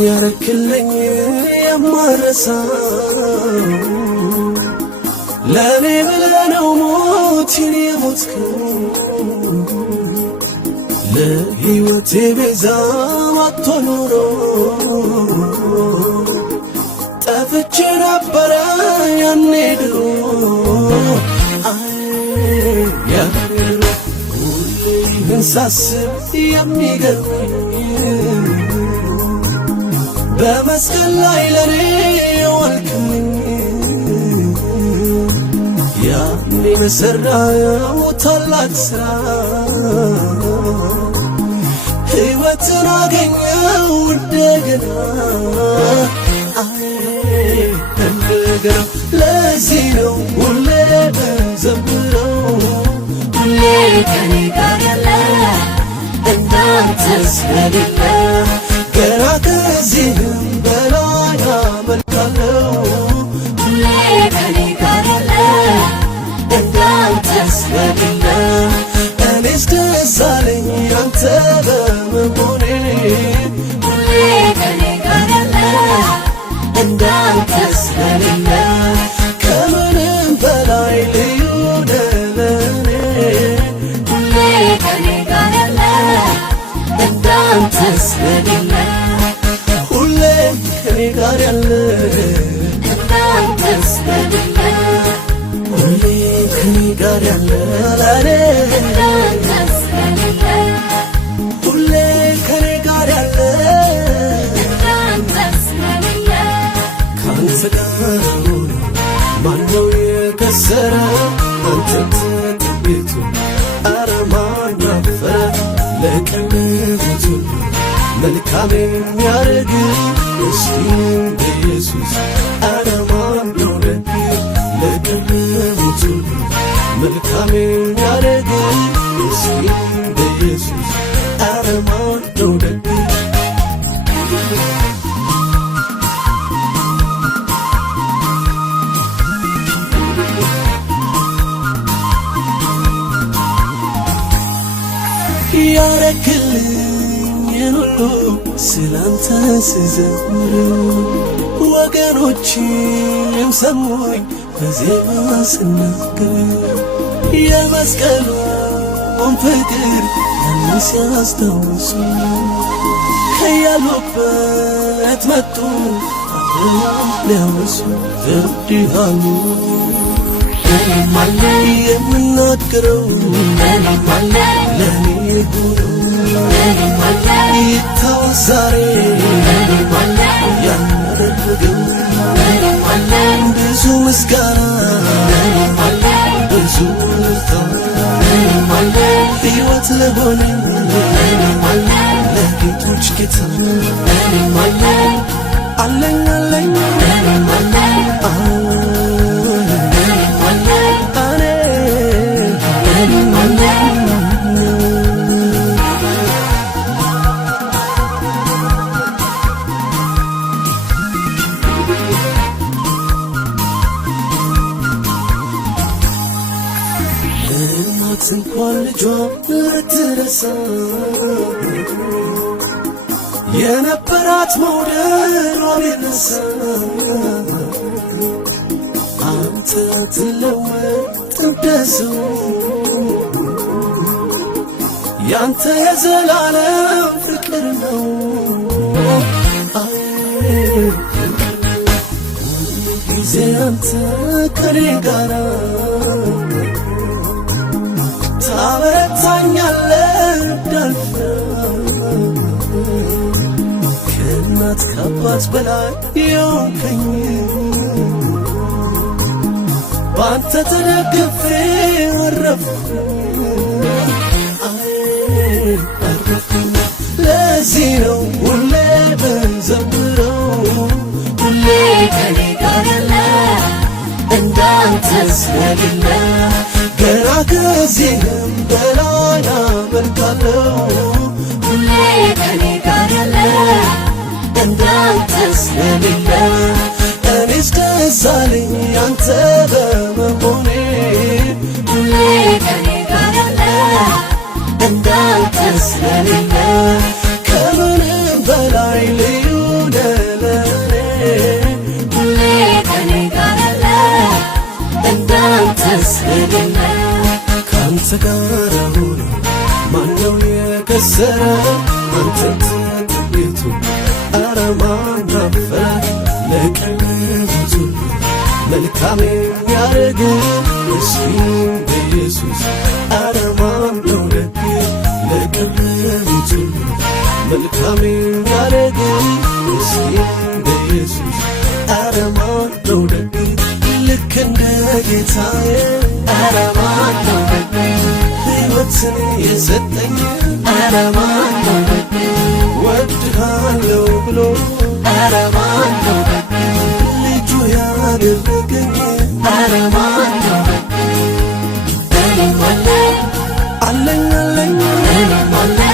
ያረክልኝ የማረሳው ለኔ ብለህ ነው ሞትን የሞትከው ለሕይወቴ ቤዛ አጥቶ ኖሮ ጠፍቼ ነበረ ያኔ ድሮ ያድሮ ሁሌህን ሳስብ የሚገርመኝ በመስቀል ላይ ለኔ የዋልክልኝ ያኔ በሠራኸው ታላቅ ሥራ ሕይወትን አገኘው እንደገና እንደገና ለዚህ ነው ሁሌ ዘምረው ሁሌ ከኔ ጋር ያለ እንዳንተ ስለሌለ ገና ከዚህም በላይ አመልካለሁ ሁሌ ከኔ ጋር ያለ እንዳንተ ስለሌለ እኔስ ደስ አለኝ አንተ በመሆኔ ሁሌ ከኔ ጋር ያለ እንዳንተ ስለሌለ ከምንም በላይ ልዩ ለኔ ሁሌ ከኔ ጋር ያለ እንዳንተ ስለሌለ ሁሌ ከኔ ጋር ያለ እንዳንተ ስለሌለ ሁሌ ከኔ ጋር ያለ ለኔ እንዳንተ ስለሌለ ሁሌ ከኔ ጋር ያለ እንዳንተ ስለሌለ ካንተ ጋር ሆኖ ማነው የከሰረ አንተን ተጠግቶ ኧረ ማን አፈረ ለቀረቡት ሁሉ መልካም የሚያደርግ ምስኪን ኢየሱስ ኧረ ማን ነው ደግ ለቀረቡት ሁሉ መልካም የሚያደርግ ምስኪን ኢየሱስ ኧረ ማን ነው ደግ ያረክልኝን ሁሉ ስላንተ ስዘምር ወገኖቼም ሰሙኝ በዜማ ስናገር የመስቀሉን ፍቅር ያን ሲያስታውሱ ከያሉበት መጡ አብረው ሊያወሱ እወድሃሉ እኔም አለኝ የምናገረው እኔም አለኝ ለኔ ሆኖ እኔም አለኝ ይታወስ ዛሬ እኔም አለኝ ያደረገው እኔም አለኝ ብዙ ምስጋና እኔም አለኝ ብዙ እልልታ እኔም አለኝ ሕይወት ለሆነ እኔም አለኝ ለጌቶች ጌታ እኔም አለኝ አለኝ አለኝ እኔም አለኝ እኔም አለኝ እኔም አለኝ እናት እንኳን ልጇ ልትረሳ የነበራት መውደዷ ቢነሳ አንተ አትለወጥ እንደ ሰው ያንተ የዘላለም ፍቅር ነው ጊዜ አንተ ከኔ ጋራ ታበረታኛለህ እንዳልፈራ ከእናት ከአባት በላይ የሆንከኝ በአንተ ተደግፌ አረፍኩ ለዚህ ነው ሁሌ ብንዘምረው ሁሌ ከኔ ጋር ያለ እንዳንተ ስለሌለ ገና ከዚህም በላይ አመልካለሁ ሁሌ ከኔ ጋር ያለ እንዳንተ ስለሌለ እኔስ ደስ አለኝ አንተ በመሆኔ ሁሌ ከኔ ጋር ያለ እንዳንተ ስለሌለ ከምንም በላይ ልዩ ካንተ ጋር ሆኖ ማነው የከሰረ? አንተን ተጠግቶ ኧረ ማን አፈረ? ለቀረቡት ሁሉ መልካም የሚያደርግ ምስኪን በኢየሱስ ኧረ ማን ነው ደግ? ለቀረቡት ሁሉ መልካም የሚያደርግ ምስኪን በኢየሱስ ኧረ ማን ነው ደግ? ልክ እንደ ጌታዬ ኧረ ማን ነው ደግ? ሕይወትን የሰጠኝ ኧረ ማን ነው ደግ? ወድሃለሁ ብሎ ኧረ ማን ነው ደግ? ልጁ ያደረገኝ ኧረ ማን ነው ደግ? እኔም አለኝ አለኝ አለኝ እኔም አለኝ